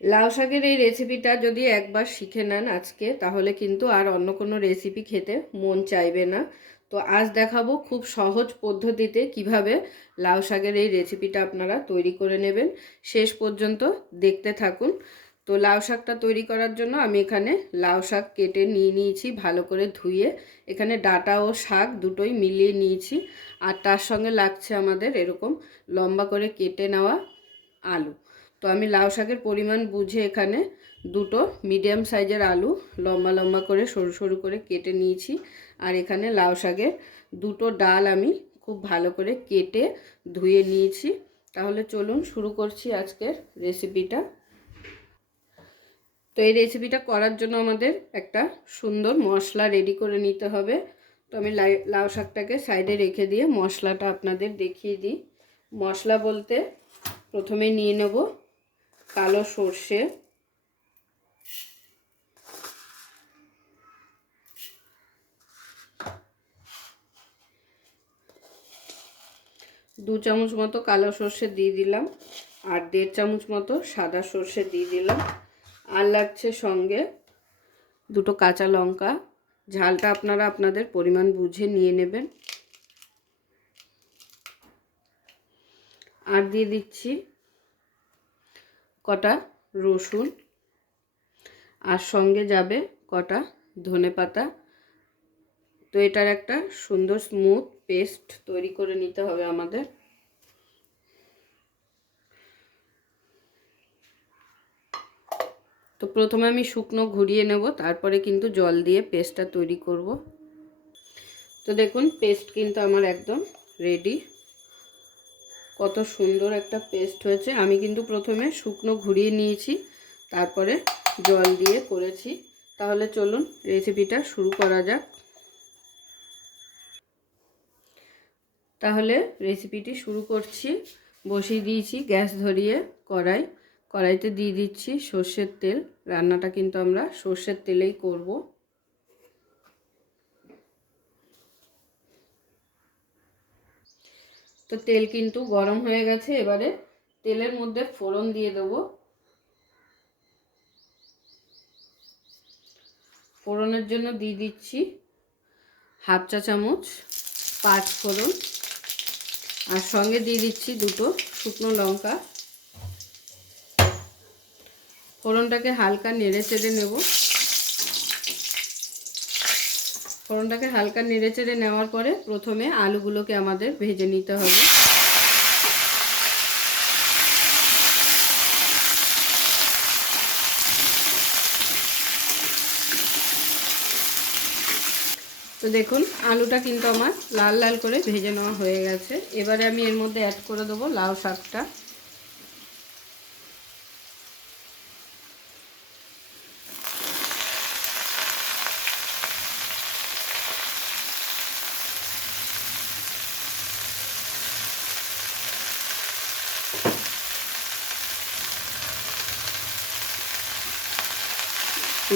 লাউ শাকের এই রেসিপিটা যদি একবার শিখে নেন আজকে, তাহলে কিন্তু আর অন্য কোনো রেসিপি খেতে মন চাইবে না। তো আজ দেখাবো খুব সহজ পদ্ধতিতে কিভাবে লাউ শাকের এই রেসিপিটা আপনারা তৈরি করে নেবেন। শেষ পর্যন্ত দেখতে থাকুন। তো লাউ শাকটা তৈরি করার জন্য আমি এখানে লাউ শাক কেটে নিয়েছি ভালো করে ধুয়ে। এখানে ডাঁটা ও শাক দুটোই মিলিয়ে নিয়েছি। আর তার সঙ্গে লাগছে আমাদের এরকম লম্বা করে কেটে নেওয়া আলু। তো আমি লাউ শাকের পরিমাণ বুঝে এখানে দুটো মিডিয়াম সাইজের আলু লম্বা লম্বা করে সরু সরু করে কেটে নিয়েছি। আর এখানে লাউ শাকের দুটো ডাল আমি খুব ভালো করে কেটে ধুয়ে নিয়েছি। তাহলে চলুন শুরু করছি আজকের রেসিপিটা। তো এই রেসিপিটা করার জন্য আমাদের একটা সুন্দর মশলা রেডি করে নিতে হবে। তো আমি লাউ শাকটাকে সাইডে রেখে দিয়ে মশলাটা আপনাদের দেখিয়ে দিই। মশলা বলতে প্রথমে নিয়ে নেব কালো সর্ষে, দু চামচ মতো কালো সর্ষে দিয়ে দিলাম, আর 1.5 চামচ মতো সাদা সর্ষে দিয়ে দিলাম। আর লাগছে সঙ্গে দুটো কাঁচা লঙ্কা, ঝালটা আপনারা আপনাদের পরিমাণ বুঝে নিয়ে নেবেন। আর দিয়ে দিচ্ছি কটা রসুন, আর সঙ্গে যাবে কটা ধনেপাতা। তো এটার একটা সুন্দর স্মুথ পেস্ট তৈরি করে নিতে হবে আমাদের। তো প্রথমে আমি শুকনো ঘুরিয়ে নেব, তারপরে কিন্তু জল দিয়ে পেস্টটা তৈরি করব। তো দেখুন পেস্ট কিন্তু আমার একদম রেডি। কত সুন্দর একটা পেস্ট হয়েছে। আমি কিন্তু প্রথমে শুকনো ঘুরিয়ে নিয়েছি, তারপরে জল দিয়ে করেছি। তাহলে চলুন রেসিপিটা শুরু করা যাক। তাহলে রেসিপিটি শুরু করছি। বসিয়ে দিয়েছি গ্যাস ধরিয়ে কড়াইতে দিয়ে দিচ্ছি সর্ষের তেল। রান্নাটা কিন্তু আমরা সর্ষের তেলেই করব। তো তেল কিন্তু গরম হয়ে গেছে। এবারে তেলের মধ্যে ফোড়ন দিয়ে দেব। ফোড়নের জন্য দিয়ে দিচ্ছি 1/2 চা চামচ পাঁচ ফোড়ন, আর সঙ্গে দিয়ে দিচ্ছি দুটো শুকনো লঙ্কা। ফোড়নটাকে হালকা নেড়ে চেড়ে নেব। ফোড়নটাকে হালকা নেড়ে চেড়ে নেওয়ার পরে প্রথমে আলুগুলোকে আমাদের ভেজে নিতে হবে। তো দেখুন আলুটা কিন্তু আমার লাল লাল করে ভেজে নেওয়া হয়ে গেছে। এবারে আমি এর মধ্যে অ্যাড করে দেবো লাউ শাকটা।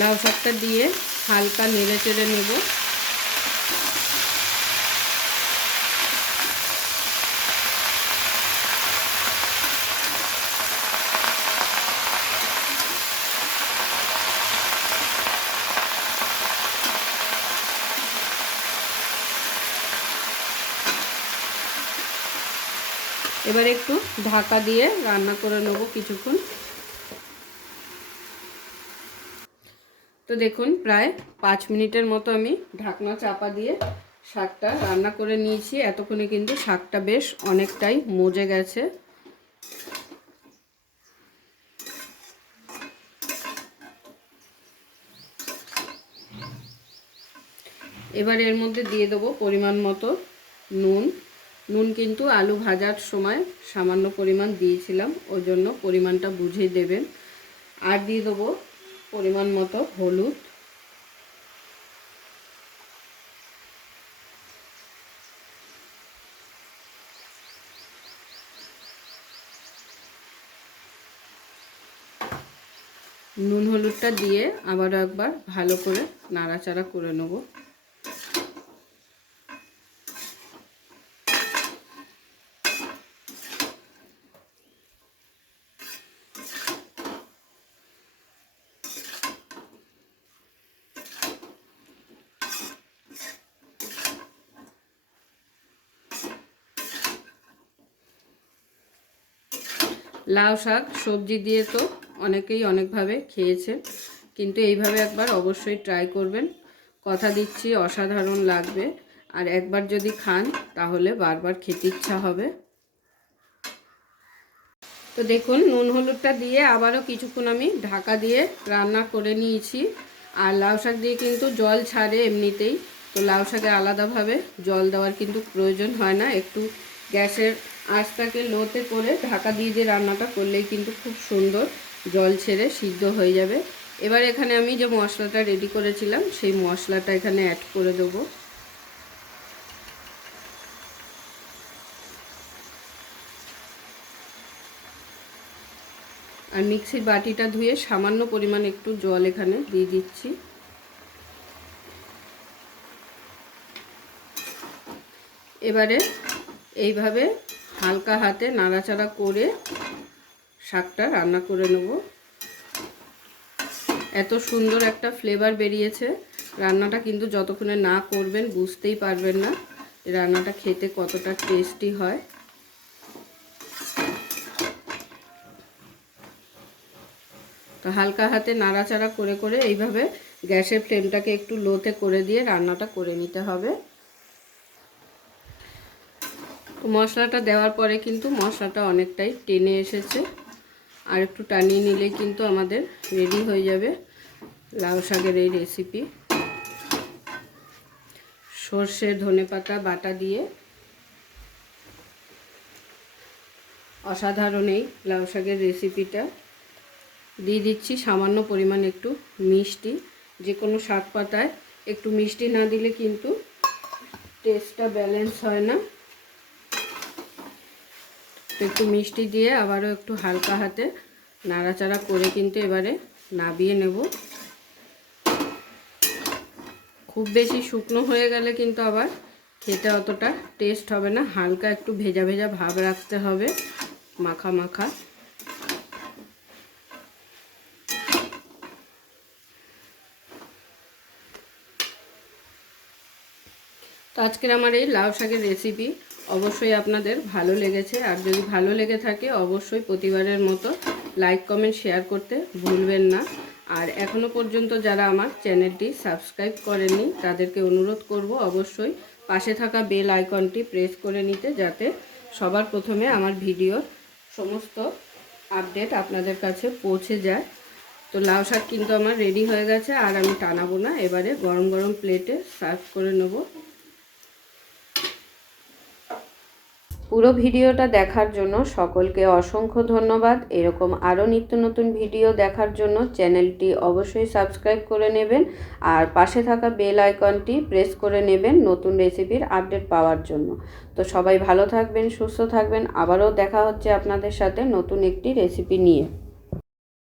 লাউ শাকটা দিয়ে হালকা নেড়ে চেড়ে নেব। এবার একটু ঢাকা দিয়ে রান্না করে নেব কিছুক্ষণ। তো দেখুন প্রায় 5 মিনিটের মতো আমি ঢাকনা চাপা দিয়ে শাকটা রান্না করে নিয়েছি। এতক্ষণে কিন্তু শাকটা বেশ অনেকটাই মজে গেছে। এবার এর মধ্যে দিয়ে দেবো পরিমাণ মতো নুন। নুন কিন্তু আলু ভাজার সময় সামান্য পরিমাণ দিয়েছিলাম, ওই জন্য পরিমাণটা বুঝেই দেবেন। আর দিয়ে দেবো পরিমাণ মতো হলুদ। নুন হলুদটা দিয়ে আবারও একবার ভালো করে নাড়াচাড়া করে নেব। লাউ শাক সবজি দিয়ে তো অনেকেই অনেকভাবে খেয়েছে, কিন্তু এইভাবে একবার অবশ্যই ট্রাই করবেন। কথা দিচ্ছি অসাধারণ লাগবে, আর একবার যদি খান তাহলে বারবার খেতে ইচ্ছা হবে। তো দেখুন নুন হলুদটা দিয়ে আবারও কিছুক্ষণ আমি ঢাকা দিয়ে রান্না করে নিয়েছি। আর লাউ শাক দিয়ে কিন্তু জল ছাড়ে এমনিতেই, তো লাউ শাকে আলাদাভাবে জল দেওয়ার কিন্তু প্রয়োজন হয় না। একটু গ্যাসের আঁচটাকে লোতে করে ঢাকা দিয়ে রান্নাটা করলেই কিন্তু খুব সুন্দর জল ছেড়ে সিদ্ধ হয়ে যাবে। এবার এখানে আমি যে মশলাটা রেডি করেছিলাম সেই মশলাটা এখানে অ্যাড করে দেবো। আর মিক্সির বাটিটা ধুয়ে সামান্য পরিমাণ একটু জল এখানে দিয়ে দিচ্ছি। এবারে এইভাবে হালকা হাতে নাড়াচাড়া করে শাকটা রান্না করে নেব। এত সুন্দর একটা ফ্লেভার বেরিয়েছে। রান্নাটা কিন্তু যতক্ষণে না করবেন বুঝতেই পারবেন না রান্নাটা খেতে কতটা টেস্টি হয়। তো হালকা হাতে নাড়াচাড়া করে করে এইভাবে গ্যাসের ফ্লেমটাকে একটু লোতে করে দিয়ে রান্নাটা করে নিতে হবে। মশলাটা দেওয়ার পরে কিন্তু মশলাটা অনেকটাই টেনে এসেছে, আর একটু টানিয়ে নিলে কিন্তু আমাদের রেডি হয়ে যাবে লাউ শাকের এই রেসিপি। সর্ষে ধনেপাতা বাটা দিয়ে অসাধারণ এই লাউ শাকের রেসিপিটা। দিয়ে দিচ্ছি সামান্য পরিমাণ একটু মিষ্টি। যে কোনো শাক পাতায় একটু মিষ্টি না দিলে কিন্তু টেস্টটা ব্যালেন্স হয় না। একটু মিষ্টি দিয়ে আবারও একটু হালকা হাতে নাড়াচাড়া করে কিন্তু এবারে নাবিয়ে নেব। খুব বেশি শুকনো হয়ে গেলে কিন্তু আবার খেতে অতটা টেস্ট হবে না। হালকা একটু ভেজা ভেজা ভাব রাখতে হবে, মাখা মাখা। তো আজকের আমার এই লাউ শাকের রেসিপি অবশ্যই আপনাদের ভালো লেগেছে। আর যদি ভালো লেগে থাকে অবশ্যই প্রতিবারের মতো লাইক কমেন্ট শেয়ার করতে ভুলবেন না। আর এখনও পর্যন্ত যারা আমার চ্যানেলটি সাবস্ক্রাইব করেননি তাদেরকে অনুরোধ করব অবশ্যই পাশে থাকা বেল আইকনটি প্রেস করে নিতে, যাতে সবার প্রথমে আমার ভিডিওর সমস্ত আপডেট আপনাদের কাছে পৌঁছে যায়। তো লাউ শাক কিন্তু আমার রেডি হয়ে গেছে, আর আমি টানাবো না। এবারে গরম গরম প্লেটে সার্ভ করে নেব। পুরো ভিডিওটা দেখার জন্য সকলকে অসংখ্য ধন্যবাদ। এরকম আরও নিত্য নতুন ভিডিও দেখার জন্য চ্যানেলটি অবশ্যই সাবস্ক্রাইব করে নেবেন, আর পাশে থাকা বেল আইকনটি প্রেস করে নেবেন নতুন রেসিপির আপডেট পাওয়ার জন্য। তো সবাই ভালো থাকবেন, সুস্থ থাকবেন। আবারও দেখা হচ্ছে আপনাদের সাথে নতুন একটি রেসিপি নিয়ে।